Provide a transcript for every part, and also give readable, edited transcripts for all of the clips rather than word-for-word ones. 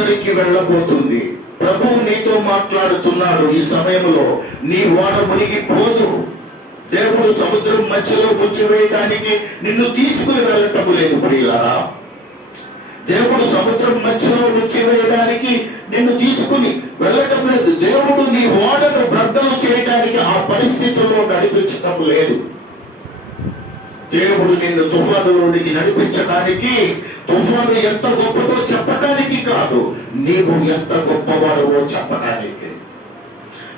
అందరికీ వెళ్ళబోతుంది. ప్రభువు నీతో మాట్లాడుతున్నాడు. ఈ సమయంలో నీ ఓడ మునిగిపోదు. దేవుడు సముద్రం మధ్యలో ముంచివేయడానికి నిన్ను తీసుకుని వెళ్ళటం లేదు ప్రియులారా. దేవుడు సముద్రం మధ్యలో ముంచివేయడానికి నిన్ను తీసుకుని వెళ్ళటం లేదు. దేవుడు నీ ఓడను బ్రద్దలు చేయడానికి ఆ పరిస్థితుల్లో నడిపించటం లేదు. దేవుడు నిన్ను తుఫానులోనికి నడిపించడానికి, తుఫాను ఎంత గొప్పదో చెప్పడానికి కాదు, నీవు ఎంత గొప్పవాడవో చెప్పడానికి.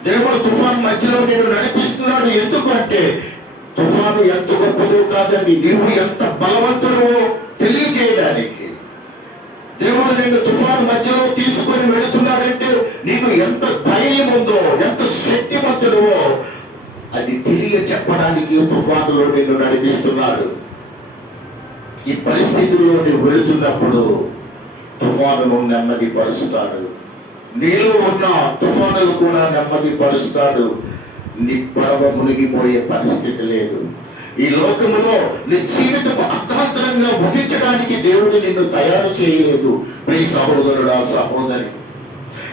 దేవుడు తుఫాను మధ్యలో నిన్ను నడిపిస్తున్నాడు. ఎందుకు అంటే తుఫాను ఎంత గొప్పదో కాదండి, నీవు ఎంత బలవంతుడవో తెలియజేయడానికి. దేవుడు నిన్ను తుఫాను మధ్యలో తీసుకొని వెళుతున్నాడంటే నీకు ఎంత ధైర్యం ఉందో, ఎంత శక్తివంతుడవో అది తెలియ చెప్పడానికి తుఫానులో నిన్ను నడిపిస్తున్నాడు. ఈ పరిస్థితుల్లో నువ్వు వెళుతున్నప్పుడు తుఫానును నెమ్మది పరుస్తాడు. నీలో ఉన్న తుఫానులు కూడా నెమ్మది పరుస్తాడు. నీ పడవ మునిగిపోయే పరిస్థితి లేదు. ఈ లోకములో నీ జీవితం అర్థాంతరంగా ముగించడానికి దేవుడు నిన్ను తయారు చేయలేదు ప్రియ సహోదరుడా, సహోదరి.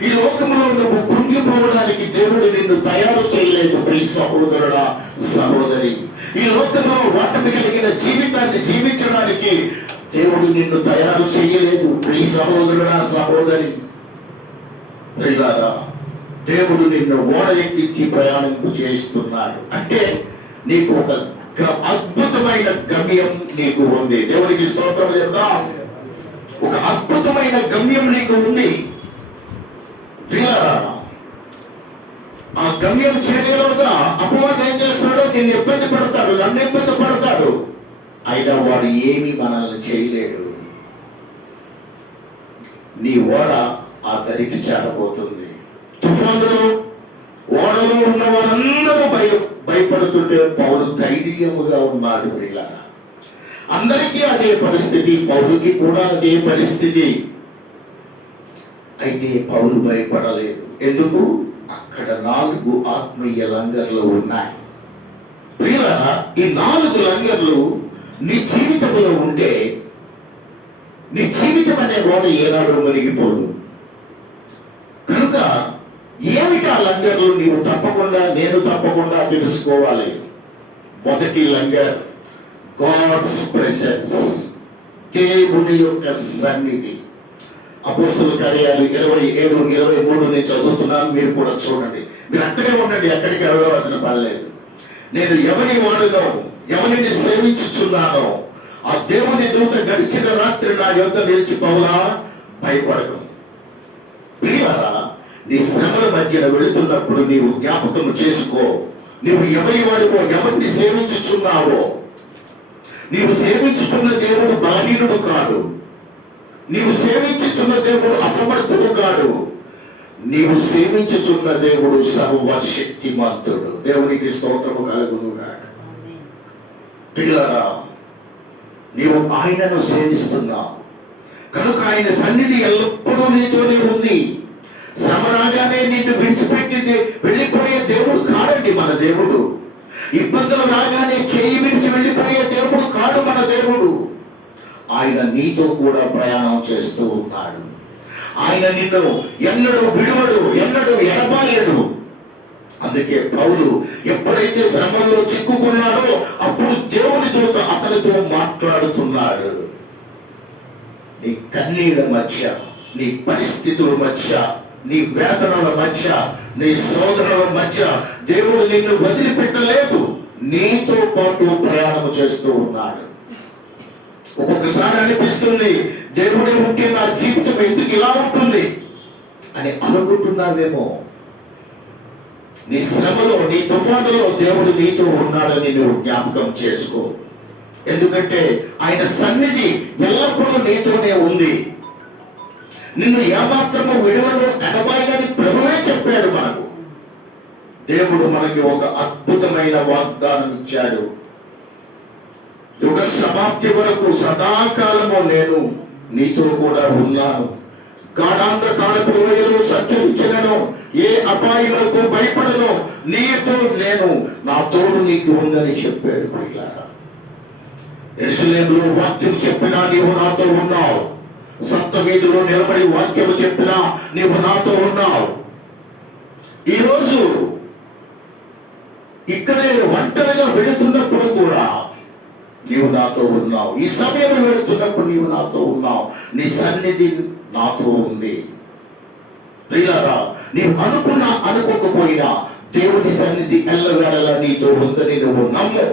ఈ లోకములో నువ్వు కుంగిపోవడానికి దేవుడు నిన్ను తయారు చేయలేదు ప్రియ సహోదరుడా, సహోదరి. ఈ లోకంలో వాటిని కలిగిన జీవితాన్ని జీవించడానికి దేవుడు నిన్ను తయారు చేయలేదు ప్రియ సహోదరుడా, సహోదరి. ప్రియులారా, దేవుడు నిన్ను ఓడ ఎక్కించి ప్రయాణింపు చేస్తున్నాడు అంటే నీకు ఒక అద్భుతమైన గమ్యం నీకు ఉంది. దేవునికి స్తోత్రం చెప్దాం. ఒక అద్భుతమైన గమ్యం నీకు ఉంది. ప్రియులారా, ఆ గమ్యం చేరేలోగా అపవాది ఏం చేస్తాడో నిన్ను ఇబ్బంది పడతాడు, నన్ను ఇబ్బంది పడతాడు. అయినా వాడు ఏమీ మనల్ని చేయలేడు. నీ ఓడ ఆ దరికి చేరబోతుంది. తుఫానులో ఓడలో ఉన్న వారందరూ భయపడుతుంటే పౌలు ధైర్యముగా ఉన్నాడు. ప్రియులారా, అందరికీ అదే పరిస్థితి, పౌలుకి కూడా అదే పరిస్థితి. అయితే పౌలు భయపడలేదు. ఎందుకు? అక్కడ 4 ఆత్మీయ లంగర్లు ఉన్నాయి. ప్రియులారా, ఈ 4 లంగర్లు నీ జీవితంలో ఉంటే నీ జీవితం అనే ఓడ ఏనాడు మునిగిపోదు. కనుక ఏమిటి ఆ లంగర్లు? నీవు తప్పకుండా, నేను తప్పకుండా తెలుసుకోవాలి. మొదటి లంగర్ గాడ్స్ ప్రెసెన్స్, దేవుని యొక్క సన్నిధి. అపోస్తలుల కార్యాలు 27-23 నేను చదువుతున్నాను, మీరు కూడా చూడండి. మీరు అక్కడే ఉండండి, ఎక్కడికి వెళ్ళవలసిన పని లేదు. నేను ఎవరి వాడునో, ఎవరిని సేవించుచున్నానో ఆ దేవుని దూత గడిచిన రాత్రి నా యొద్ద నిలిచి, పౌలా భయపడకు. ప్రియులారా, నీ శ్రమల మధ్యన వెళుతున్నప్పుడు నీవు జ్ఞాపకం చేసుకో, నీవు ఎవరి వాడివో, ఎవరిని సేవించుచున్నావో. నీవు సేవించుచున్న దేవుడు బలహీనుడు కాదు. నీవు సేవించుచున్న దేవుడు అసమర్థుడు కాడు. నీవు సేవించుచున్న దేవుడు సర్వశక్తిమంతుడు. దేవునికి స్తోత్రము కలుగునుగాక. ప్రియులారా, నీవు ఆయనను సేవిస్తున్నావు కనుక ఆయన సన్నిధి ఎల్లప్పుడూ నీతోనే ఉంది. శ్రమ రాగానే నిన్ను విడిచిపెట్టి వెళ్ళిపోయే దేవుడు కాడండి మన దేవుడు. ఇబ్బందులు రాగానే చేయి విడిచి వెళ్ళిపోయే దేవుడు కాడు మన దేవుడు. ఆయన నీతో కూడా ప్రయాణం చేస్తూ ఉన్నాడు. ఆయన నిన్ను ఎన్నడూ విడువడు, ఎన్నడూ ఎడబాయడు. అందుకే పౌలు ఎప్పుడైతే శ్రమంలో చిక్కుకున్నాడో అప్పుడు దేవుని దూత అతనితో మాట్లాడుతున్నాడు. నీ కన్నీళ్ల మధ్య, నీ పరిస్థితుల మధ్య, నీ వేదనల మధ్య, నీ శోధనల మధ్య దేవుడు నిన్ను వదిలిపెట్టలేదు, నీతో పాటు ప్రయాణం చేస్తూ ఉన్నాడు. ఒక్కొక్కసారి అనిపిస్తుంది, దేవుడే ఉంటే నా జీవితం ఎందుకు ఇలా ఉంటుంది అని అనుకుంటున్నావేమో. నీ శ్రమలో, నీ తుఫానులో దేవుడు నీతో ఉన్నాడని నువ్వు జ్ఞాపకం చేసుకో. ఎందుకంటే ఆయన సన్నిధి ఎల్లప్పుడూ నీతోనే ఉంది. నిన్ను ఏమాత్రము విడువలో ఎడబాయని ప్రభువే చెప్పాడు మనకు. దేవుడు మనకి ఒక అద్భుతమైన వాగ్దానం ఇచ్చాడు. యుగ సమాప్తి వరకు సదాకాలము నేను నీతో కూడా ఉన్నాను. గాఢాంధకారపు లోయలో సంచరించినను ఏ అపాయములకు భయపడను, నీతో నేను, నా తోడు నీకు ఉందని చెప్పాడు. ప్రియులారా, యెరూషలేములో వాక్యం చెప్పినా నీవు నాతో ఉన్నావు. సప్తవేదిలో నిలబడి వాక్యము చెప్పినా నీవు నాతో ఉన్నావు. ఈరోజు ఇక్కడే ఒంటరిగా వెళుతున్నప్పుడు కూడా నీవు నాతో ఉన్నావు. ఈ సమయంలో వెళుతున్నప్పుడు నీవు నాతో ఉన్నావు. నీ సన్నిధి నాతో ఉంది. ప్రియులారా, నీవు అనుకున్నా అనుకోకపోయినా దేవుని సన్నిధి ఎల్లవేళలా నీతో ఉందని నువ్వు నమ్ము.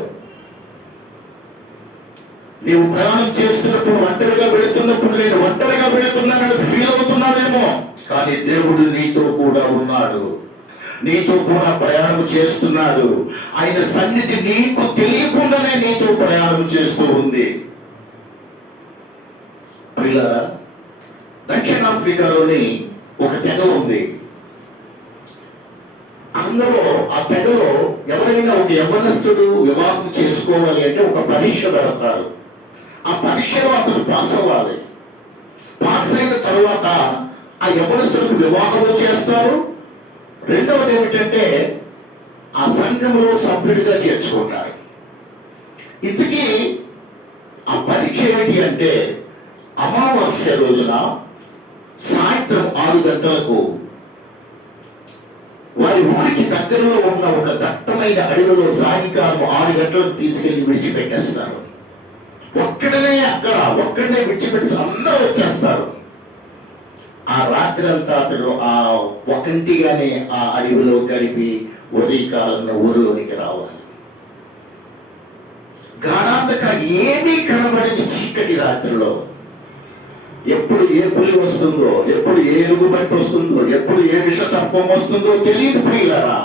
నీవు ప్రయాణం చేస్తున్నప్పుడు ఒంటరిగా వెళుతున్నప్పుడు నేను ఒంటరిగా వెళుతున్నానని ఫీల్ అవుతున్నావేమో, కానీ దేవుడు నీతో కూడా ఉన్నాడు. నీతో కూడా ప్రయాణం చేస్తున్నాడు. ఆయన సన్నిధి నీకు తెలియకుండానే నీతో ప్రయాణం చేస్తూ ఉంది. ప్రియులారా, దక్షిణాఫ్రికాలోని ఒక తెగ ఉంది. అందులో ఆ తెగలో ఎవరైనా ఒక యవ్వనస్తుడు వివాహం చేసుకోవాలి అంటే ఒక పరీక్ష పెడతారు. ఆ పరీక్షలో అతను పాస్ అవ్వాలి. పాస్ అయిన తర్వాత ఆ యవ్వనస్తుడికి వివాహము చేస్తారు. రెండవది ఏమిటంటే ఆ సంఘంలో సభ్యుడిగా చేర్చుకుంటారు. ఇంతకీ ఆ పరీక్ష ఏమిటి అంటే అమావాస్య రోజున సాయంత్రం 6 గంటలకు వారి ఊరికి దగ్గరలో ఉన్న ఒక దట్టమైన అడవిలో సాయంకాలం 6 గంటలకు తీసుకెళ్లి విడిచిపెట్టేస్తారు. ఒక్కడనే విడిచిపెట్టి అందరూ వచ్చేస్తారు. ఆ రాత్రి అంతా అతడు ఆ ఒకంటిగానే ఆ అడవిలో గడిపి ఉదయకాలంలో ఊరిలోనికి రావాలి. గాఢాంధక ఏమీ కనబడని చీకటి రాత్రిలో ఎప్పుడు ఏ పులి వస్తుందో, ఎప్పుడు ఏ ఎలుగుబంటి వస్తుందో, ఎప్పుడు ఏ విష సర్పం వస్తుందో తెలియదు. ప్రియులారా,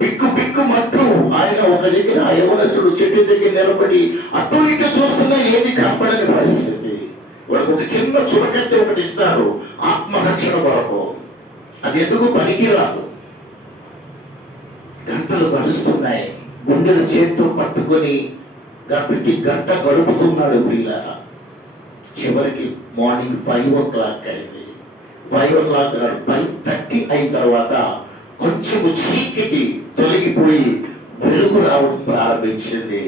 బిక్కు మట్టు ఆయన ఒక దగ్గర ఆ యవనస్తుడు చెట్టు దగ్గర నిలబడి అటు ఇటు చూస్తున్నా ఏది కనపడని పరిస్థితి. వాడికి ఒక చిన్న చురకత్తి ఒకటి ఇస్తారు ఆత్మరక్షణ కొరకు. అది ఎందుకు పనికిరాదు. గంటలు గడుస్తున్నాయి. గుండెలు చేతితో పట్టుకొని ప్రతి గంట గడుపుతున్నాడు. ప్రియులారా, చివరికి మార్నింగ్ 5 o'clock అయింది. 5 o'clock 5:30 అయిన తర్వాత కొంచెము చీకటి తొలగిపోయి వెలుగు రావడం ప్రారంభించింది.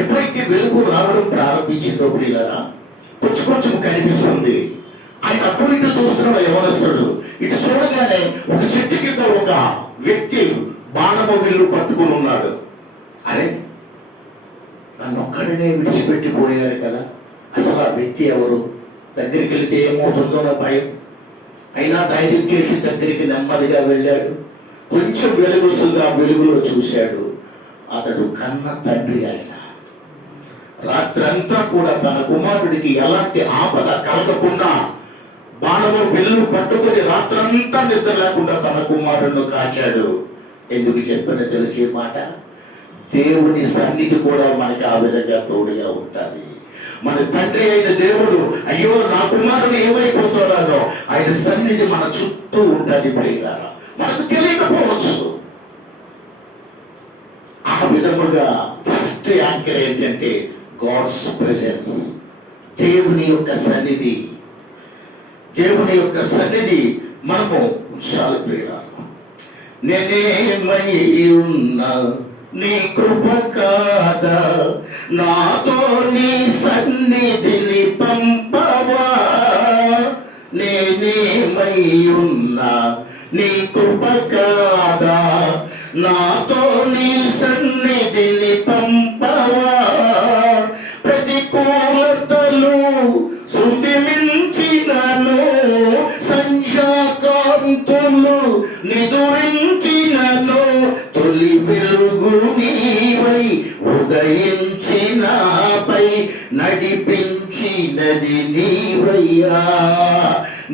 ఎప్పుడైతే వెలుగు రావడం ప్రారంభించిందో ప్రియులారా, కొంచెం కనిపిస్తుంది. ఆయన అప్పుడు ఇటు చూస్తున్నాడు యవనస్తుడు. ఇటు చూడగానే ఒక చెట్టు కింద ఒక వ్యక్తి బాణము విల్లు పట్టుకుని ఉన్నాడు. అరే, నన్ను ఒక్కడనే విడిచిపెట్టి పోయారు కదా, అసలు ఆ వ్యక్తి ఎవరు? దగ్గరికి వెళితే ఏమవుతుందో నా భయం. అయినా ధైర్యం చేసి దగ్గరికి నెమ్మదిగా వెళ్ళాడు. కొంచెం వెలుగు వస్తుంది. ఆ వెలుగులో చూశాడు. అతడు కన్న తండ్రి. ఆయన రాత్రంతా కూడా తన కుమారుడికి ఎలాంటి ఆపద కలగకుండా బాణము విల్లు పట్టుకుని రాత్రంతా నిద్ర లేకుండా తన కుమారుడిని కాచాడు. ఎందుకు చెప్పిన తెలిసే మాట, దేవుని సన్నిధి కూడా మనకి ఆ విధంగా తోడుగా ఉంటుంది. మన తండ్రి అయిన దేవుడు, అయ్యో నా కుమారుడు ఏమైపోతున్నాడో, ఆయన సన్నిధి మన చుట్టూ ఉంటుంది. ప్రియులారా, మనకు తెలియకపోవచ్చు. ఆ విధముగా ఫస్ట్ యాంకర్ ఏంటంటే గాడ్స్ ప్రెజెన్స్, దేవుని యొక్క సన్నిధి. దేవుని యొక్క సన్నిధి మనము ఉంచాలి. ప్రియులారా, నేనేమై ఉన్నా నీ కృప కాదా, నాతో నీ సన్నిధిని పంపవా. నేనేమై ఉన్నా నీ కృప కాదా, నాతో నీ సన్నిధిని పంపవా. ప్రతికూలతలు శృతి మించినను, సంధ్యాకాంతులు నిదురించినను, తొలి వెలుగు నీవై ఉదయించినాపై నడిపించినది నీవయ్యా.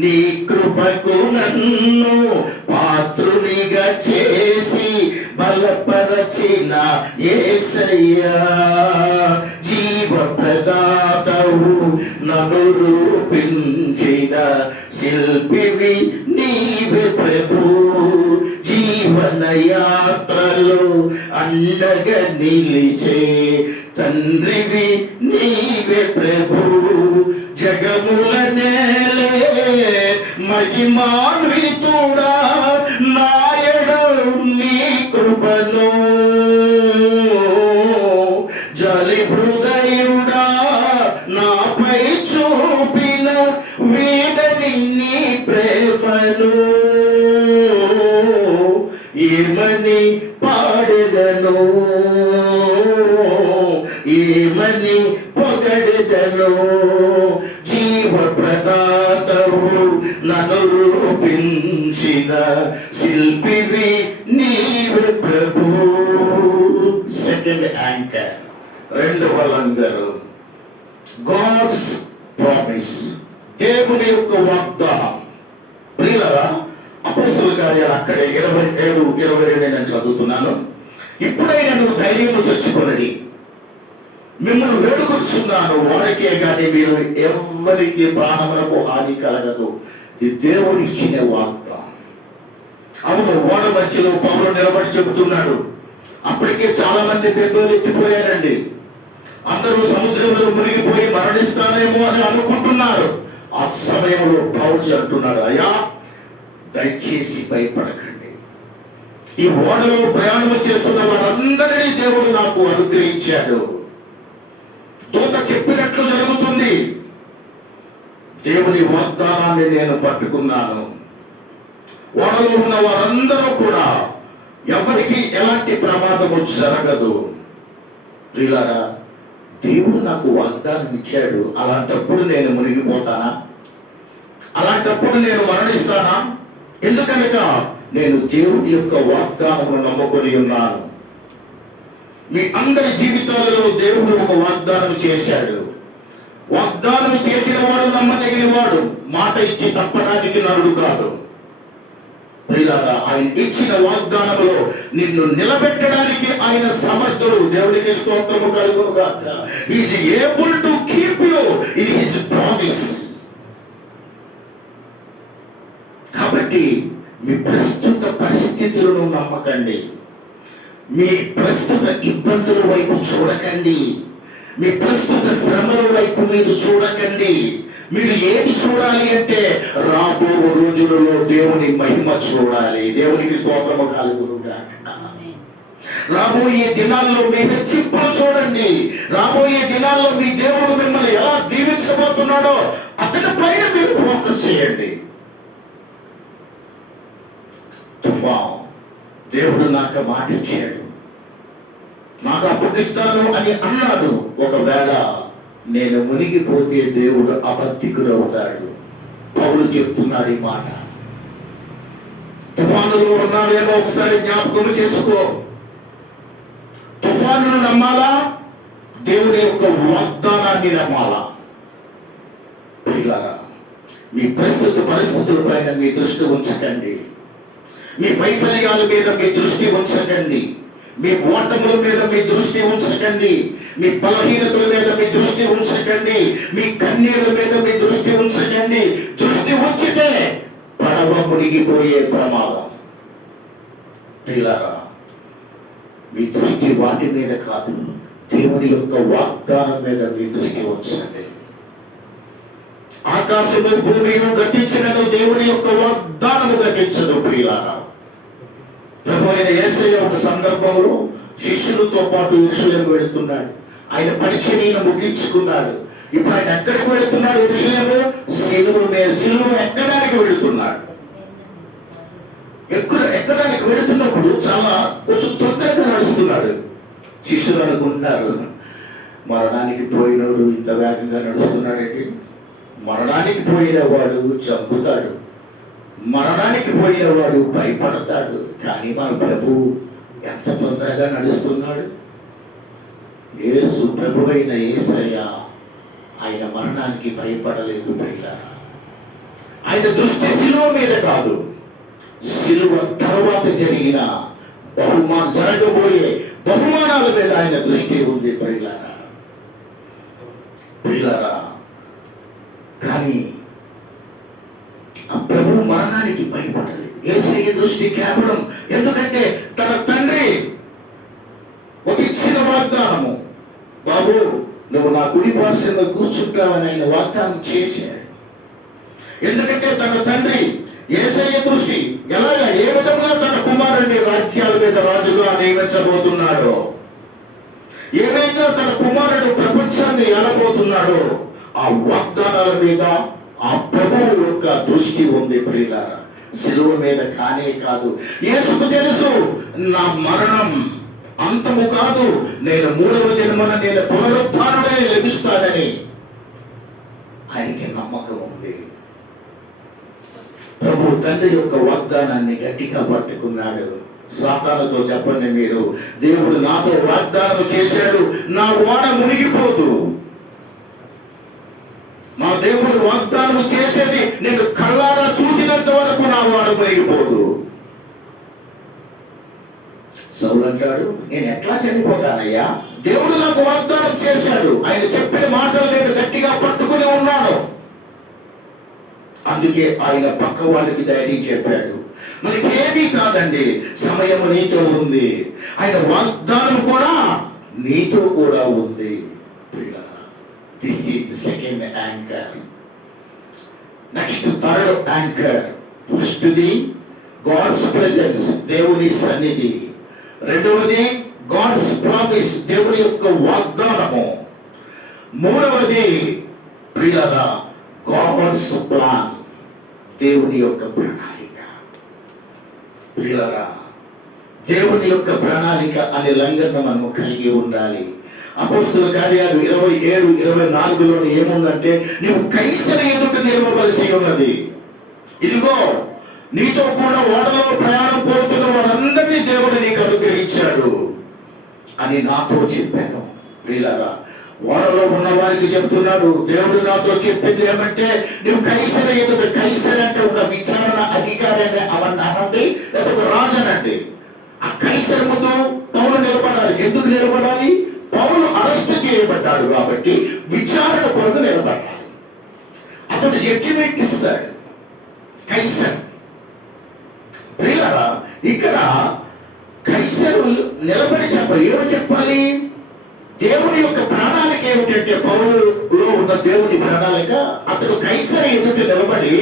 నీ కృపకు నన్ను పాత్రునిగా చేసి బలపరచిన యేసయ్యా. జీవ ప్రదాతవు, నన్ను రూపించిన శిల్పివి నీవే ప్రభు. జీవన యాత్రలో అండగా నిలిచే తండ్రివి నీవే ప్రభు. జగముల నేలే మహిమాన్వితుడా, నాయడ నీ కృపను. జాలి హృదయుడా, నాపై చూపు దేవుని నీ ప్రేమను ఏమని పాడెదను, ఏమని పొగడెదను. జీవ ప్రదాతవు నన్ను రూపించిన శిల్పివి నీవే ప్రభు. సెకండ్ యాంకర్, రెండవ లంగరు, గాడ్స్ ప్రామిస్, దేవుని యొక్క వాగ్దానం. ప్రియులారా, అపొస్తలుల కార్యాలు అక్కడే 27-22 నేను చదువుతున్నాను. ఇప్పుడైనా నువ్వు ధైర్యము తెచ్చుకొనడి, మిమ్మల్ని వేడుకొచ్చున్నాను, వాడికే కానీ మీరు ఎవరికి ప్రాణములకు హాని కలగదు. ఇది దేవుడు ఇచ్చిన వాగ్దానం. అవును, ఓడ మధ్యలో పౌలు నిలబడి చెబుతున్నాడు. అప్పటికే చాలా మంది దెబ్బలు ఎత్తిపోయారండి. అందరూ సముద్రంలో మునిగిపోయి మరణిస్తానేమో అని అనుకుంటున్నారు. ఆ సమయంలో పౌలు అంటున్నాడు, అయ్యా దయచేసి భయపడకండి, ఈ ఓడలో ప్రయాణం చేస్తున్న వారందరినీ దేవుడు నాకు అనుగ్రహించాడు. దూత చెప్పినట్లు జరుగుతుంది. దేవుని వాగ్దానాన్ని నేను పట్టుకున్నాను. ఓడలో ఉన్న వారందరూ కూడా ఎవరికి ఎలాంటి ప్రమాదము జరగదు. ప్రియులారా, దేవుడు నాకు వాగ్దానం ఇచ్చాడు. అలాంటప్పుడు నేను మునిగిపోతానా? అలాంటప్పుడు నేను మరణిస్తానా? ఎందుకనగా నేను దేవుడి యొక్క వాగ్దానమును నమ్ముకొని ఉన్నాను. మీ అందరి జీవితాలలో దేవుడు ఒక వాగ్దానం చేశాడు. వాగ్దానం చేసిన వాడు నమ్మదగిన వాడు, మాట ఇచ్చి తప్పడానికి నరుడు కాదు. ప్రియులారా, ఆయన ఇచ్చిన వాగ్దానములో నిన్ను నిలబెట్టడానికి ఆయన సమర్థుడు. దేవునికి స్తోత్రము కలుగును గాక. He is able to keep you in his promise. కాబట్టి మీ ప్రస్తుత పరిస్థితులను నమ్మకండి, మీ ప్రస్తుత ఇబ్బందుల వైపు చూడకండి, మీ ప్రస్తుత శ్రమల వైపు మీరు చూడకండి. మీరు ఏది చూడాలి అంటే రాబో రోజులలో దేవుని మహిమ చూడాలి. దేవునికి స్తోత్రము కలుగును గాక. రాబోయే దినాల్లో మీ హెచ్చింపులు చూడండి. రాబోయే దినాల్లో మీ దేవుడు మిమ్మల్ని ఎలా దీవించబోతున్నాడో అతని పైన మీరు ఫోకస్ చేయండి. తుఫాన్, దేవుడు నాకు మాట ఇచ్చాడు, నాకు అప్పగిస్తాను అని అన్నాడు. ఒకవేళ నేను మునిగిపోతే దేవుడు అబద్ధికుడు అవుతాడు. పౌలు చెప్తున్నాడు ఈ మాట. తుఫానులో ఉన్నావేమో ఒకసారి జ్ఞాపకం చేసుకో. తుఫానును నమ్మాలా? దేవుని యొక్క వాగ్దానాన్ని నమ్మాలా? ప్రియులారా, మీ ప్రస్తుత పరిస్థితుల పైన మీ దృష్టి ఉంచకండి, మీ వైఫల్యాల మీద మీ దృష్టి ఉంచకండి, మీ ఓటముల మీద మీ దృష్టి ఉంచకండి, మీ బలహీనతల మీద మీ దృష్టి ఉంచకండి, మీ కన్నీళ్ళ మీద మీ దృష్టి ఉంచకండి. దృష్టి ఉంచితే పడవ మునిగిపోయే ప్రమాదం. ప్రియులారా, మీ దృష్టి వాటి మీద కాదు, దేవుని యొక్క వాగ్దానం మీద మీ దృష్టి ఉంచండి. ఆకాశము భూమియు గతించినను దేవుని యొక్క వాగ్దానము గతించదు. ప్రియులారా, ప్రభు అయిన యేసయ్య ఒక సందర్భంలో శిష్యులతో పాటు యెరూషలేము వెళుతున్నాడు. ఆయన పరిచర్యను ముగించుకున్నాడు. ఇప్పుడు ఆయన ఎక్కడికి వెళుతున్నాడు? యెరూషలేము సిలువ ఎక్కడానికి వెళుతున్నాడు. ఎక్కడానికి వెళుతున్నప్పుడు చాలా కొంచెం తొందరగా నడుస్తున్నాడు. శిష్యులు అనుకుంటున్నారు, మరణానికి పోయినోడు ఇంత వేగంగా నడుస్తున్నాడేంటి? మరణానికి పోయిన వాడు చంపుతాడు, మరణానికి పోయిన వాడు భయపడతాడు. కానీ మన ప్రభు ఎంత తొందరగా నడుస్తున్నాడు. యేసు ప్రభు అయిన యేసయ్య ఆయన మరణానికి భయపడలేదు. ప్రియులారా, ఆయన దృష్టి సిలువ మీద కాదు, సిలువ తర్వాత జరిగిన జరగబోయే బహుమానాల మీద ఆయన దృష్టి ఉంది. ప్రియులారా, కానీ ఆ ప్రభు మరణానికి భయపడలేదు. యేసయ్య దృష్టి కేవలం, ఎందుకంటే తన తండ్రి ఒక ఇచ్చిన వాగ్దానము, బాబు నువ్వు నా కుడి పార్శ్వంలో కూర్చుంటావని ఆయన వాగ్దానం చేశాడు. ఎందుకంటే తన తండ్రి యేసయ్య దృష్టి ఎలాగా, ఏ విధంగా తన కుమారుడిని రాజ్యాల మీద రాజుగా నియమించబోతున్నాడో, ఏ విధంగా తన కుమారుడు ప్రపంచాన్ని ఏలబోతున్నాడో, ఆ వాగ్దానాల మీద ఆ ప్రభువు యొక్క యొక్క దృష్టి ఉంది ప్రియులారా. సిలువ మీద కానే కాదు, యేసుకు తెలుసు నా మరణం అంతము కాదు, నేను 3వ దినమున నేను పునరుత్థానుడై లభిస్తానని ఆయనకి నమ్మకం ఉంది. ప్రభు తండ్రి యొక్క వాగ్దానాన్ని గట్టిగా పట్టుకున్నాడు. సాతానుతో చెప్పండి మీరు, దేవుడు నాతో వాగ్దానం చేశాడు, నా ఓడ మునిగిపోదు. మా దేవుడు వాగ్దానం చేసేది నేను కళ్ళారా చూసినంత వరకు నా ఓడ మునిగిపోదు. సౌలు అంటాడు, నేను ఎట్లా చనిపోతానయ్యా? దేవుడు నాకు వాగ్దానం చేశాడు, ఆయన చెప్పిన మాటలు నేను గట్టిగా పట్టుకుని ఉన్నాను. అందుకే ఆయన పక్క వాళ్ళకి ధైర్యం చెప్పాడు, మనకి ఏమీ కాదండి, సమయము నీతో ఉంది, ఆయన వాగ్దానం కూడా నీతో కూడా ఉంది. This is second anchor. Next third anchor. ఫస్ట్ది గాడ్స్ ప్రెజెన్స్, దేవుని సన్నిధి. రెండవది గాడ్స్ ప్రామిస్, దేవుని యొక్క వాగ్దానము. మూడవది ప్రియులారా గాడ్స్ ప్లాన్, దేవుని యొక్క ప్రణాళిక. ప్రియులారా దేవుని యొక్క ప్రణాళిక అనే లంఘన మనము కలిగి ఉండాలి. అపోస్తలుల కార్యాలు 27-24లో ఏముందంటే, నీవు కైసరు ఎదుట నిలవవలసి ఉన్నది, ఇదిగో నీతో కూడా ఓడలో ప్రయాణం పోతున్న వారందరినీ దేవుడు నీకు అనుగ్రహించాడు అని నాతో చెప్పాను. ప్రియులారా ఓడలో ఉన్న వారికి చెప్తున్నాడు, దేవుడు నాతో చెప్పింది ఏమంటే, నువ్వు కైసరు ఎదుట, కైసరు అంటే ఒక విచారణ అధికారి అని అనండి, లేదా ఒక రాజు అనండి. ఆ కైసరు ముందు పౌలు నిలబడాలి. ఎందుకు నిలబడాలి? పౌలు అరెస్ట్ చేయబడ్డాడు కాబట్టి విచారణ కొరకు నిలబడాలి. అతడు జడ్జిమెంట్ ఇస్తాడు కైసర్. ప్రియులారా ఇక్కడ కైసరు నిలబడి ఏమని చెప్పాలి? దేవుని యొక్క ప్రణాళిక ఏమిటంటే, పౌలులో ఉన్న దేవుని ప్రణాళిక, అతడు కైసరు ఎదుట నిలబడి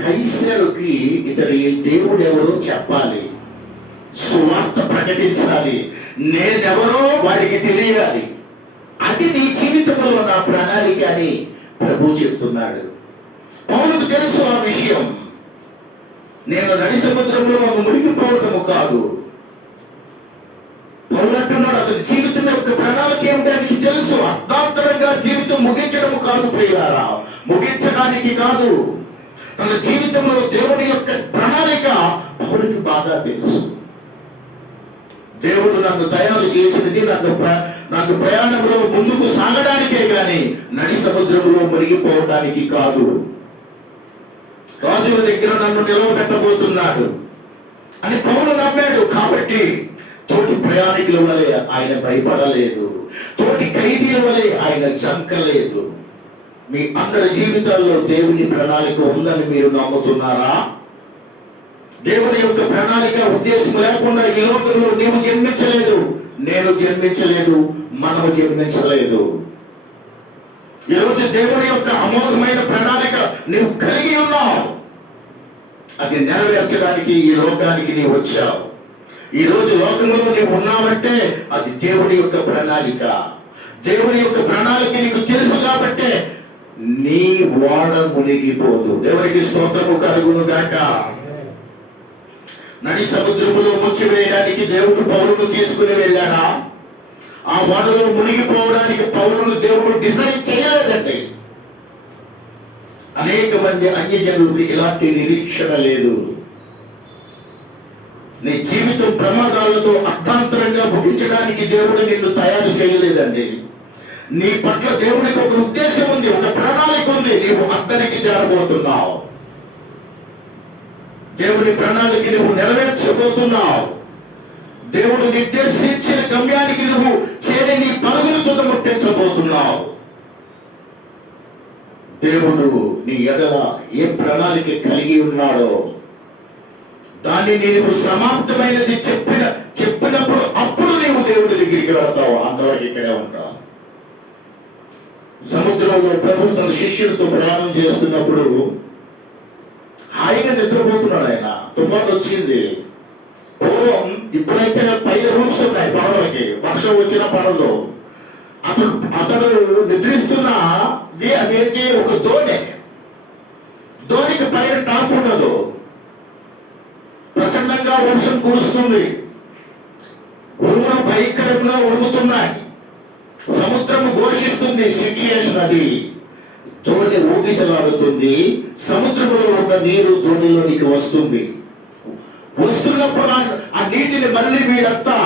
కైసరుకి ఇతడి దేవుడు ఎవరో చెప్పాలి, సువార్త ప్రకటించాలి, నేనెవరో వాడికి తెలియాలి. అది నీ జీవితంలో నా ప్రణాళిక అని ప్రభు చెప్తున్నాడు. పౌలుకు తెలుసు ఆ విషయం. నేను నడి సముద్రంలో మునిగిపోవటము కాదు. పౌలు అంటున్నాడు, అతని జీవితం యొక్క ప్రణాళిక ఏమిటి ఆయనకి తెలుసు. అర్ధాంతరంగా జీవితం ముగించడము కాదు ప్రియులారా, ముగించడానికి కాదు. తన జీవితంలో దేవుని యొక్క ప్రణాళిక పౌలుకి బాగా తెలుసు. దేవుడు నన్ను తయారు చేసినది నాకు ప్రయాణంలో ముందుకు సాగడానికే గాని నడి సముద్రంలో మునిగిపోవడానికి కాదు. రాజుల దగ్గర నన్ను నిలవబెట్టబోతున్నాడు అని పౌలు నమ్మాడు. కాబట్టి తోటి ప్రయాణికుల వలె ఆయన భయపడలేదు, తోటి ఖైదీల వలె ఆయన జంకలేదు. మీ అందరి జీవితాల్లో దేవుని ప్రణాళిక ఉందని మీరు నమ్ముతున్నారా? దేవుని యొక్క ప్రణాళిక ఉద్దేశం లేకుండా ఈ లోకంలో నీవు జన్మించలేదు, నేను జన్మించలేదు, మనము జన్మించలేదు. ఈరోజు దేవుని యొక్క అమోఘమైన ప్రణాళిక నీవు కలిగి ఉన్నావు. అది నెరవేర్చడానికి ఈ లోకానికి నీవు వచ్చావు. ఈ రోజు లోకంలో నీవు ఉన్నావంటే అది దేవుని యొక్క ప్రణాళిక. దేవుని యొక్క ప్రణాళిక నీకు తెలుసు కాబట్టే నీ ఓడ మునిగిపోదు. దేవునికి స్తోత్రము కలుగును గాక. నడి సముద్రములో ముచ్చివేయడానికి దేవుడు పౌలును తీసుకుని వెళ్ళాడా? ఆ ఓడలో మునిగిపోవడానికి పౌలును దేవుడు డిజైన్ చేయలేదండి. అనేక మంది అన్యజనులకు ఇలాంటి నిరీక్షణ లేదు. నీ జీవితం ప్రమాదాలతో అర్థాంతరంగా ముగించడానికి దేవుడు నిన్ను తయారు చేయలేదండి. నీ పట్ల దేవునికి ఒక ఉద్దేశం ఉంది, ఒక ప్రణాళిక ఉంది. నీవు అద్దరికి చేరబోతున్నావు. దేవుని ప్రణాళిక నువ్వు నెరవేర్చబోతున్నావు. దేవుడు నిర్దేశించిన గమ్యానికి నువ్వు చేరి నీ పరుగులు తుదముట్టించబోతున్నావు. దేవుడు నీ ఎడల ఏ ప్రణాళిక కలిగి ఉన్నాడో దాన్ని నీవు సమాప్తమైనది చెప్పినప్పుడు అప్పుడు నీవు దేవుడి దగ్గరికి వెళ్తావు. అంతవరకు ఇక్కడే ఉంటావు. సముద్రంలో ప్రభు తన శిష్యుడితో ప్రయాణం చేస్తున్నప్పుడు హాయిగా నిద్రపోతున్నాడు ఆయన. తుఫాను వచ్చింది. పూర్వం ఇప్పుడైతే పైన రూఫ్స్ ఉన్నాయి పడవలకి, వర్షం వచ్చిన పడవలో అతడు నిద్రిస్తున్న అదేంటి ఒక దోణి. వర్షం కురుస్తుంది, ఉరుములు భయంకరంగా ఉరుముతున్నాయి, సముద్రము ఘోషిస్తుంది, సిచ్యుయేషన్ అది. దోణి ఊగిసలాడుతుంది, సముద్రంలో ఉన్న నీరు దోణిలోనికి వస్తుంది. వస్తున్నప్పుడు ఆ నీటిని మళ్ళీ వీళ్ళంతా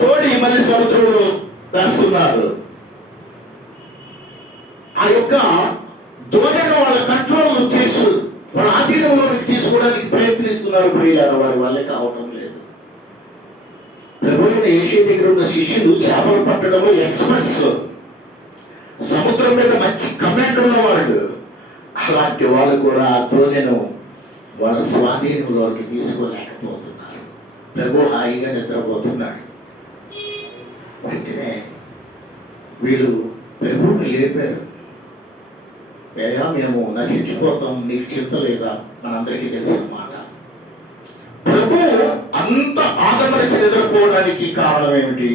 తోడి మళ్ళీ సముద్రంలో వేస్తున్నారు. ఆ యొక్క దోణిని వాళ్ళ కంట్రోల్ చేసి వాళ్ళ ఆధీనంలోకి తీసుకోవడానికి ప్రయత్నిస్తున్నారు. ప్రియులారా, వారి వాళ్ళే కావటం లేదు. ప్రభువైన యేసు దగ్గర ఉన్న శిష్యులు చేపలు పట్టడంలో ఎక్స్పర్ట్స్, సముద్రం మీద మంచి కమాండ్ ఉన్నవాళ్ళు. అలాంటి వాళ్ళు కూడా ఆ దోణిను వాళ్ళ స్వాధీనంలోకి తీసుకోలేకపోతున్నారు. ప్రభు హాయిగా నిద్రపోతున్నాడు. వెంటనే వీళ్ళు ప్రభువుని లేపారు. అయ్యా, మేము నశించిపోతాం, నీకు చింత లేదా? మనందరికీ తెలిసిన మాట. ప్రభు అంత ఆదమరచి నిద్రపోవడానికి కారణం ఏమిటి?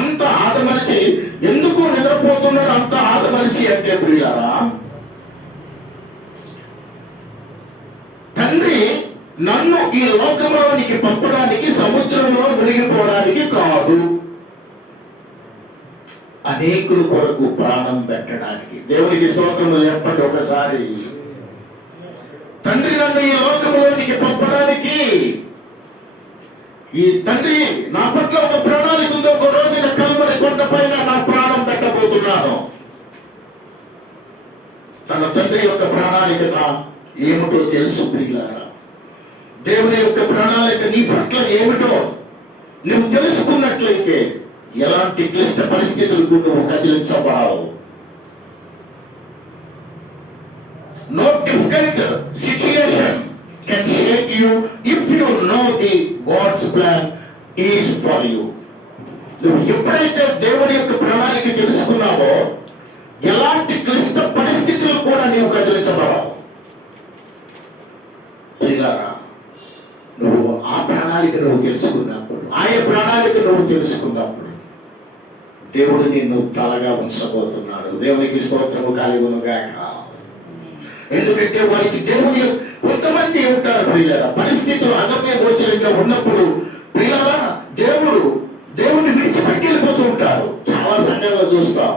అంత ఆదమరచి ఎందుకు నిద్రపోతున్నాడు? అంత ఆదమరచి అంటే ప్రియులారా, తండ్రి నన్ను ఈ లోకంలోనికి పంపడానికి, సముద్రంలో మునిగిపోవడానికి కాదు, అనేకుల కొరకు ప్రాణం పెట్టడానికి. దేవునికి స్తోత్రము చెప్పండి ఒకసారి. తండ్రి నన్ను ఈ లోకంలోనికి పంపడానికి, ఈ తండ్రి నా పట్ల ఒక ప్రణాళిక ఉంది. ఒక రోజున కల్వరి కొండ పైన నా ప్రాణం పెట్టబోతున్నాను. తన తండ్రి యొక్క ప్రణాళిక ఏమిటో తెలుసు ప్రియులారా. దేవుని యొక్క ప్రణాళిక నీ పట్ల ఏమిటో నువ్వు తెలుసుకున్నట్లయితే ఎలాంటి క్లిష్ట పరిస్థితులకు నువ్వు కదిలించబడవు. No difficult situation can shake you if you know the God's plan is for you. నువ్వు ఎప్పుడైతే దేవుని యొక్క ప్రణాళిక తెలుసుకున్నావో ఎలాంటి క్లిష్ట పరిస్థితులు కూడా నీవు కదిలించబడవు. నువ్వు ఆ ప్రణాళిక నువ్వు తెలుసుకున్నప్పుడు, ఆయన ప్రణాళిక నువ్వు తెలుసుకున్నప్పుడు దేవుడు నిన్ను తలగా ఉంచబోతున్నాడు. దేవునికి స్తోత్రము కలుగును గాక. ఎందుకంటే వారికి దేవుని కొంతమంది ఉంటారు ప్రియులారా, పరిస్థితులు అగమ్య గోచరంగా ఉన్నప్పుడు ప్రియులారా దేవుని విడిచిపెట్టి వెళ్ళిపోతూ ఉంటారు. చాలా సంఘాల్లో చూస్తాం,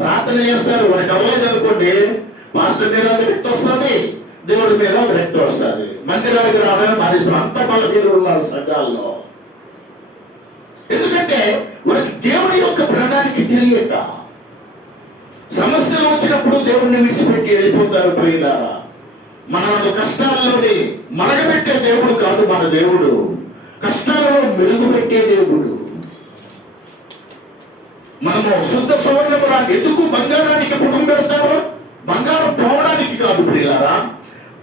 ప్రార్థన చేస్తారు, వారికి అవ్వలేదు అనుకోండి, మాస్టర్ మీద వ్యక్తి వస్తుంది, దేవుడి మీద వ్యక్తి వస్తుంది, మందిరానికి రావడం మనిషి అంత బలహీనులు ఉన్నారు సంఘాల్లో. ఎందుకంటే వారికి దేవుని యొక్క ప్రణాళిక తెలియక సమస్యలు వచ్చినప్పుడు దేవుడిని విడిచిపెట్టి వెళ్ళిపోతారు. ప్రియులారా, మన కష్టాల్లోని మరగబెట్టే దేవుడు కాదు మన దేవుడు, కష్టాలలో మెరుగుపెట్టే దేవుడు. మనము శుద్ధ సువర్ణము లాంటి, ఎందుకు బంగారానికి పుటం పెడతారో? బంగారం పోవడానికి కాదు ప్రియులారా,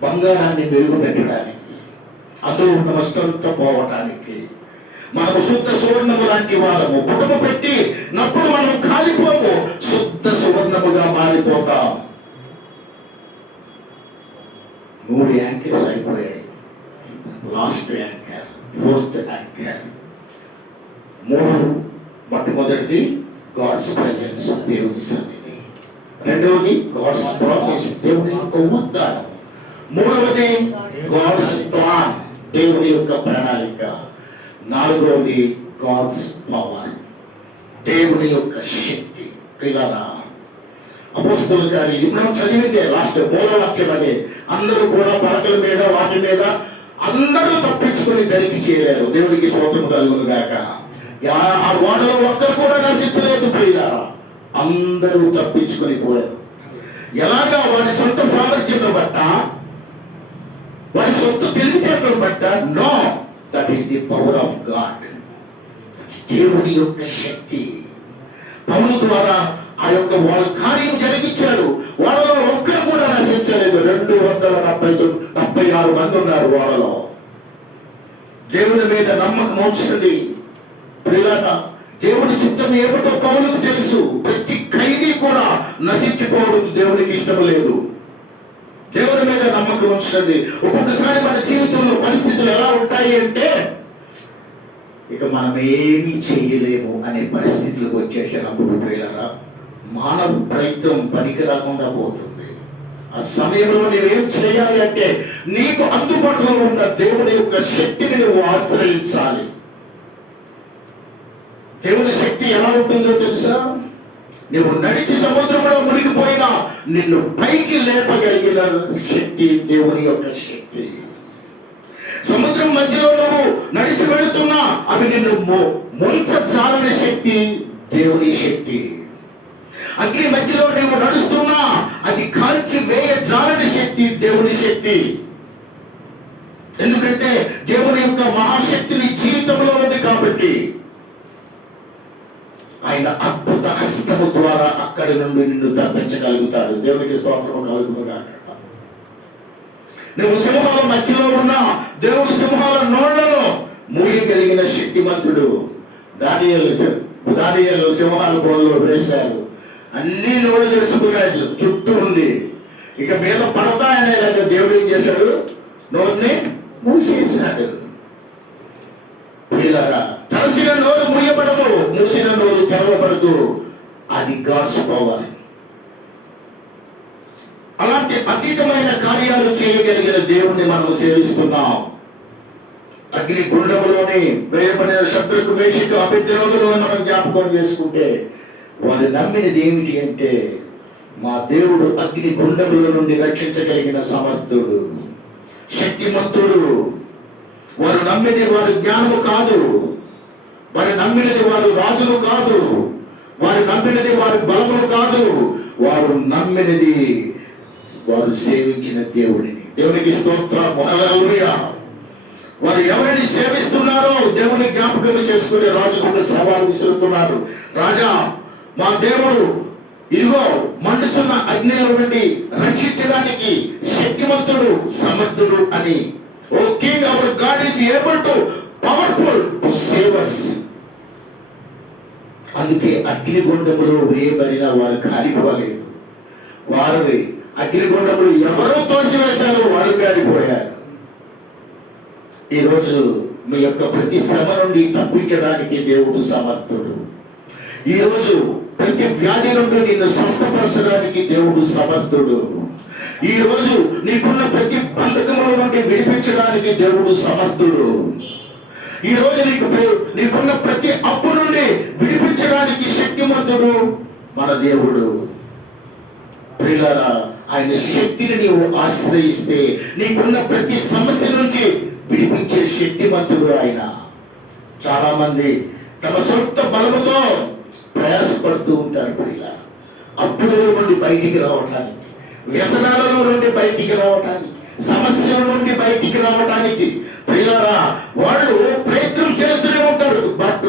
బంగారాన్ని మెరుగుపెట్టడానికి, అందులో ఉన్న వస్త్రంతో పోవటానికి. మనము శుద్ధ సువర్ణము లాంటి వాళ్ళము. పుటము పెట్టి నప్పుడు మనం కాలిపోము, శుద్ధ సువర్ణముగా మారిపోతాం. 3 యాంకర్స్ అయిపోయాయి. Last anchor, 4th anchor. 3 మొట్టమొదటిది గాడ్స్ ప్రెజెన్స్, దేవుని సన్నిధి. రెండవది గాడ్స్ ప్రామిస్, దేవుని యొక్క వాగ్దానం. మూడవది గాడ్స్ ప్లాన్, దేవుని యొక్క ప్రణాళిక. నాలుగవది గాడ్స్ పవర్, దేవుని యొక్క శక్తి. ప్రియులారా, అపోస్తలుల కార్యాలు మనం చదివితే లాస్ట్ మూలవాక్యం అదే. అందరూ కూడా పడకల మీద వాటి మీద అందరూ తప్పించుకొని దరికి చేరారు. దేవునికి స్తోత్రము కలుగును గాక. ఆ ఓడలో ఒక్కరు కూడా నశించలేదు ప్రియులారా, అందరూ తప్పించుకొని పోయారు. ఎలాగా? వారి సొంత సామర్థ్యం బట్ట, వారి సొంత తెలివితేటలు బట్ట? No, that is the power of God, దేవుని యొక్క శక్తి. పౌలు ద్వారా ఆ యొక్క వాళ్ళ కార్యం జరిగించాడు. వాళ్ళలో ఒక్కరు కూడా నశించలేదు. 276 మంది ఉన్నారు వాళ్ళలో. దేవుని మీద నమ్మకం ఉంచండి ప్రియులారా. దేవుని చిత్తం ఏమిటో పౌలుకు తెలుసు. ప్రతి ఖైదీ కూడా నశించిపోవడం దేవునికి ఇష్టం లేదు. దేవుని మీద నమ్మకం ఉంచండి. ఒక్కొక్కసారి మన జీవితంలో పరిస్థితులు ఎలా ఉంటాయి అంటే ఇక మనం ఏమీ చేయలేము అనే పరిస్థితులకు వచ్చేసినప్పుడు ప్రియులారా, మానవ ప్రయత్నం పనికి రాకుండా పోతుంది. ఆ సమయంలో నువ్వేం చేయాలి అంటే నీకు అందుబాటులో ఉన్న దేవుని యొక్క శక్తిని నువ్వు ఆశ్రయించాలి. దేవుని శక్తి ఎలా ఉంటుందో తెలుసా? నువ్వు నడిచి సముద్రంలో మునిగిపోయినా నిన్ను పైకి లేపగలిగిన శక్తి దేవుని యొక్క శక్తి. సముద్రం మధ్యలో నువ్వు నడిచి వెళుతున్నా అవి నిన్ను ముంచజాలని శక్తి దేవుని శక్తి. అగ్ని మధ్యలో నువ్వు నడుస్తున్నా అది కాల్చి వేయజాలని శక్తి దేవుని శక్తి. ఎందుకంటే దేవుని యొక్క మహాశక్తిని జీవితంలో ఉంది కాబట్టి ఆయన అద్భుత హస్తము ద్వారా అక్కడి నుండి నిన్ను తప్పించగలుగుతాడు. దేవునికి స్తోత్రము కలుగునుగాక. నువ్వు సింహాల మధ్యలో ఉన్నా దేవుడు సింహాల నోళ్లలో మూయగలిగిన శక్తిమంతుడు. దానియేలు సింహాల బోన్లో వేశారు, అన్ని నోళ్ళు తెరుచుకున్నాడు, చుట్టూ ఉంది, ఇక మీద పడతాయనేలాగా దేవుడు ఏం చేశాడు? నోరుని మూసేశాడు. తరచిన నోరు మూయబడదు, మూసిన నోరు తెరవబడదు. అది గాడ్స్ పవర్. అలాంటి అతీతమైన కార్యాలు చేయగలిగిన దేవుణ్ణి మనం సేవిస్తున్నాం. అగ్ని గుండములోని వేయబడిన శత్రుకు మేషకు అభిద్రోగులను మనం జ్ఞాపకం చేసుకుంటే వారు నమ్మినది ఏమిటి అంటే మా దేవుడు అగ్ని గుండముల నుండి రక్షించగలిగిన సమర్థుడు, శక్తిమంతుడు. వారు నమ్మినది వారి జ్ఞానము కాదు, వారు నమ్మినది వారు రాజులు కాదు, వారు నమ్మినది వారి బలములు కాదు, వారు నమ్మినది వారు సేవించిన దేవుడిని. దేవునికి స్తోత్రం, హల్లెలూయా. వారు ఎవరిని సేవిస్తున్నారో దేవుని జ్ఞాపకం చేసుకునే రాజుకు ఒక సవాలు విసురుతున్నారు. రాజా, మా దేవుడు ఇదిగో మండుచున్న అగ్నిలో నుండి రక్షించడానికి శక్తిమంతుడు, సమర్థుడు అని. O king, our God is able to powerful to save us. అందుకే అగ్నిగుండములో వేయబడిన వారు కాలిపోలేదు. వారిని అగ్నిగుండములు ఎవరో తోసివేశారో వారు కాలిపోయారు. ఈరోజు మీ యొక్క ప్రతి శ్రమ నుండి తప్పించడానికి దేవుడు సమర్థుడు. ఈరోజు ప్రతి వ్యాధి నుండి నిన్ను స్వస్థపరచడానికి దేవుడు సమర్థుడు. ఈ రోజు నీకున్న ప్రతి బంధకముల నుండి విడిపించడానికి దేవుడు సమర్థుడు. ఈ రోజు నీకున్న ప్రతి అప్పు నుండి విడిపించడానికి శక్తిమంతుడు మన దేవుడు. ప్రియులారా, ఆయన శక్తిని నీవు ఆశ్రయిస్తే నీకున్న ప్రతి సమస్య నుంచి విడిపించే శక్తిమంతుడు ఆయన. చాలా మంది తమ సొంత బలముతో ప్రయాసపడుతూ ఉంటారు ప్రియులారా, అప్పుల నుండి బయటికి రావడానికి, వ్యసనాలలో నుండి బయటికి రావటానికి, సమస్యల నుండి బయటికి రావటానికి. ప్రియులారా, వాళ్ళు ప్రయత్నం చేస్తూనే ఉంటారు, బట్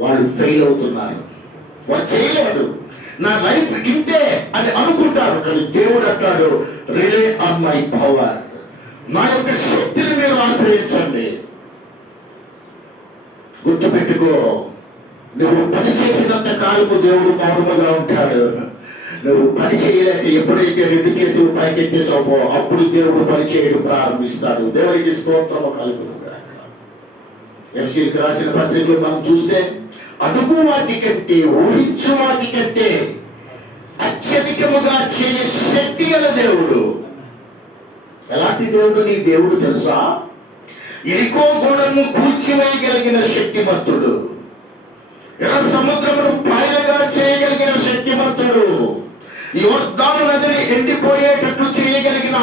వాళ్ళు ఫెయిల్ అవుతున్నారు. వాళ్ళు చేయలేరు. నా లైఫ్ ఇంతే అని అనుకుంటారు. కానీ దేవుడు అంటాడు, రిలే ఆన్ మై పవర్. నా యొక్క శక్తిని మీరు ఆశ్రయించండి. గుర్తుపెట్టుకో, నువ్వు పని చేసినంత కాలము దేవుడు మౌనముగా ఉంటాడు. నువ్వు పని చేయలేక ఎప్పుడైతే రెండు చేతులు పైకెత్తేసావో అప్పుడు దేవుడు పని చేయడం ప్రారంభిస్తాడు. దేవుడికి స్తోత్రము కలుగునుగాక. ఎఫెసీయులకు రాసిన పత్రికలు మనం చూస్తే అడుగు వాటి కంటే, ఊహించు వాటి కంటే అత్యధికముగా చేయే శక్తి గల దేవుడు. ఎలాంటి దేవుడు నీ దేవుడు తెలుసా? ఎరికో గోడను కూల్చివేయగలిగిన శక్తిమంతుడు, ఎర్ర సముద్రమును పాయలుగా చేయగలిగిన శక్తిమంతుడు, యోర్దాను నదిని ఎండిపోయేటట్లు చేయగలిగిన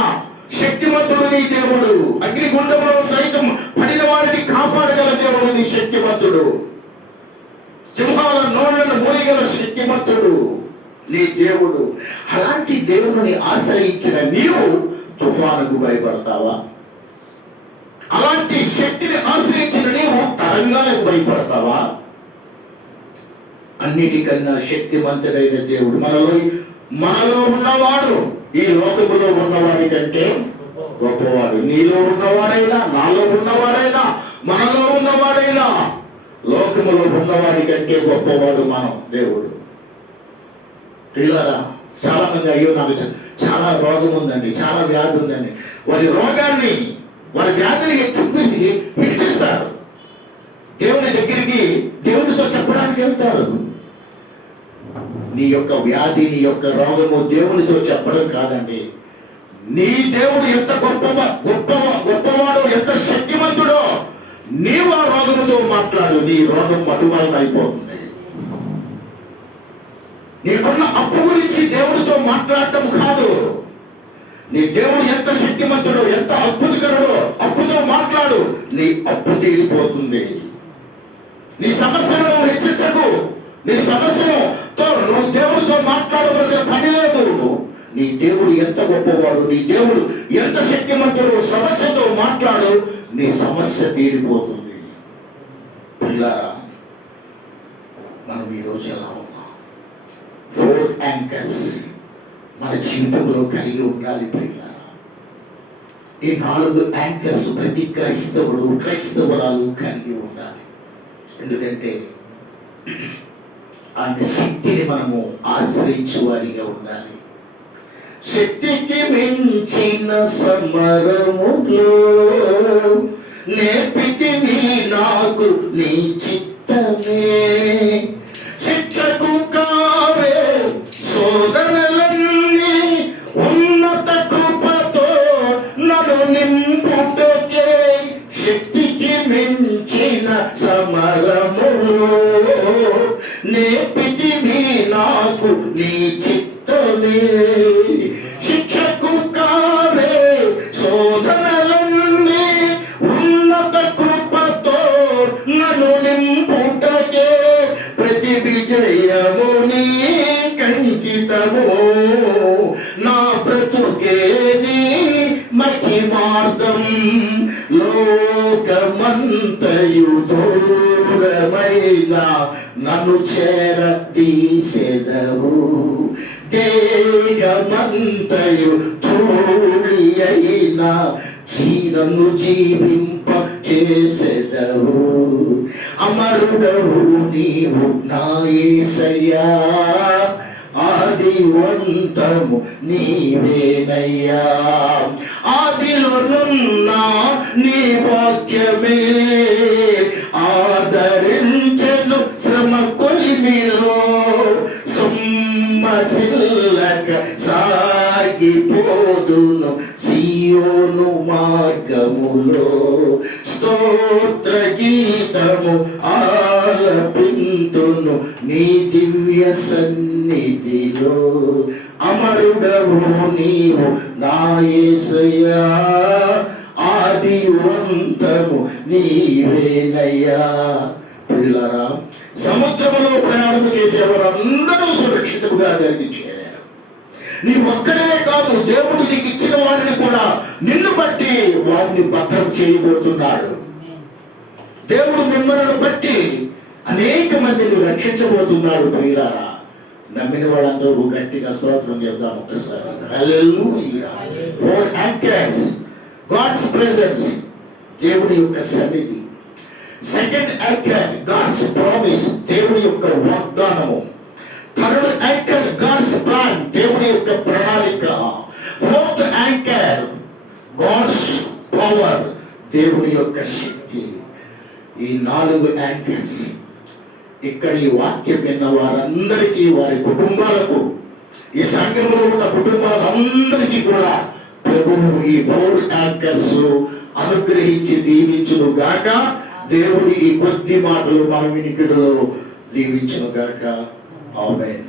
శక్తిమంతుడు నీ దేవుడు. అగ్నిగుండంలో సైతం పడిన వారిని కాపాడగల దేవుడు నీ శక్తిమంతుడు. సింహాల నోళ్లను మోయగల శక్తిమంతుడు నీ దేవుడు. అలాంటి దేవుని ఆశ్రయించిన నీవు తుఫానుకు భయపడతావా? అలాంటి శక్తిని ఆశ్రయించిన నీవు తరంగాలకు భయపడతావా? అన్నిటికన్నా శక్తిమంతుడైన దేవుడు మనలో ఉన్నవాడు ఈ లోకములో ఉన్నవాడి కంటే గొప్పవాడు. నీలో ఉన్నవాడైనా, నాలో ఉన్నవాడైనా, మనలో ఉన్నవాడైనా లోకములో ఉన్నవాడి కంటే గొప్పవాడు మనం దేవుడు. పిల్లరా, చాలా మంది అయ్యో నాకు చాలా రోగం ఉందండి, చాలా వ్యాధి ఉందండి, వారి రోగాన్ని, వారి వ్యాధిని హెచ్చిస్తారు. దేవుని దగ్గరికి దేవుడితో చెప్పడానికి వెళ్తారు. నీ యొక్క వ్యాధి, నీ యొక్క రోగము దేవునితో చెప్పడం కాదండి, నీ దేవుడు ఎంత గొప్పవాడు, ఎంత శక్తిమంతుడో నీవు ఆ రోగముతో మాట్లాడు. నీ రోగం మటుమాయమైపోతుంది. నీకున్న అప్పు గురించి దేవుడితో మాట్లాడటం కాదు. నీ దేవుడు ఎంత శక్తిమంతుడో, ఎంత అద్భుతకరుడో అప్పుతో మాట్లాడు. నీ అప్పు తీరిపోతుంది. నీ సమస్యలను హెచ్చరించకు. నీ సమస్యతో నువ్వు దేవుడితో మాట్లాడవలసిన పని లేదు. నీ దేవుడు ఎంత గొప్పవాడు, నీ దేవుడు ఎంత శక్తిమంతుడు, సమస్యతో మాట్లాడు. నీ సమస్య తీరిపోతుంది. పిల్లారా, మనం ఈరోజు ఎలా ఉన్నాం? 4 యాంకర్స్ మన జీవితంలో కలిగి ఉండాలి పిల్లారా. ఈ 4 యాంకర్స్ ప్రతి క్రైస్తవురాలు కలిగి ఉండాలి. ఎందుకంటే ఆయన శక్తిని మనము ఆశ్రయించు వారిగా ఉండాలి. శక్తికి మించిన సమరములో నేర్పితివి నాకు నీ చిత్తమే. శిక్షకు కావే శోధనలన్నీ ఉన్నత కృపతో నన్ను నింపుటకే. శక్తికి మించిన సమరములో నేర్పితివి నాకు నీ చిత్తమే. శిక్షకు కావే శోధనలన్నీ ఉన్నత కృపతో నన్ను నింపుటకే. ప్రతి విజయము నీ కంకితము, నా బ్రతుకే నీ మహిమార్థం. లోకమంతయు దూరమైన నన్ను చేరదీసెదవు. దేహమంతయు ధూళి అయినా నన్ను జీవింప చేసెదవు. అమరుడవు నీవు నా యేసయ్యా, ఆదివంతము నీవేనయ్యా. ఆదిలోనున్న నీ వాక్యమే ఆదరించెను శ్రమ కొలిమిలో. సొమ్మసిల్లక సాగిపోదును సియోను మార్గములో. స్తోత్ర గీతము ఆలపింతును నీ దివ్య సన్నిధిలో. అమరుడవు నీవు నా యేసయ్యా, ఆదివంతము నీవేనయ్యా. పిల్లరా, సముద్రములో ప్రయాణం చేసేవారు అందరూ సురక్షితంగా జరిగి చేరారు. నీ ఒక్కడే కాదు, దేవుడు నీకు ఇచ్చిన వారిని కూడా నిన్ను బట్టి వారిని భద్రం చేయబోతున్నాడు. దేవుడు మిమ్మల్ని బట్టి అనేక మందిని రక్షించబోతున్నాడు. ప్రియులారా, నమ్మిన వాళ్ళందరూ గట్టిగా స్తోత్రం చెప్దాం ఒక్కసారి. హల్లెలూయా. 4 యాంకర్స్, గాడ్స్ ప్రెజెన్స్, దేవుడి యొక్క సన్నిధి. సెకండ్ యాంకర్, గాడ్స్ ప్రామిస్, దేవుడి యొక్క వాగ్దానము. థర్డ్ యాంకర్, గాడ్స్ ప్లాన్, దేవుడి యొక్క ప్రణాళిక. ఫోర్త్ యాంకర్, గాడ్స్ పవర్, దేవుడి యొక్క శక్తి. ఈ 4 యాంకర్స్ ఇక్కడ ఈ వాక్యం విన్న వారందరికీ, వారి కుటుంబాలకు, ఈ సంఘంలో ఉన్న కుటుంబాలందరికీ కూడా ప్రభువు ఈ 4 యాంకర్స్ అనుగ్రహించి దీవించును గాక. దేవుడి ఈ కొద్ది మాటలు మన వినికిడిలో దీవించును గాక. ఆమేన్.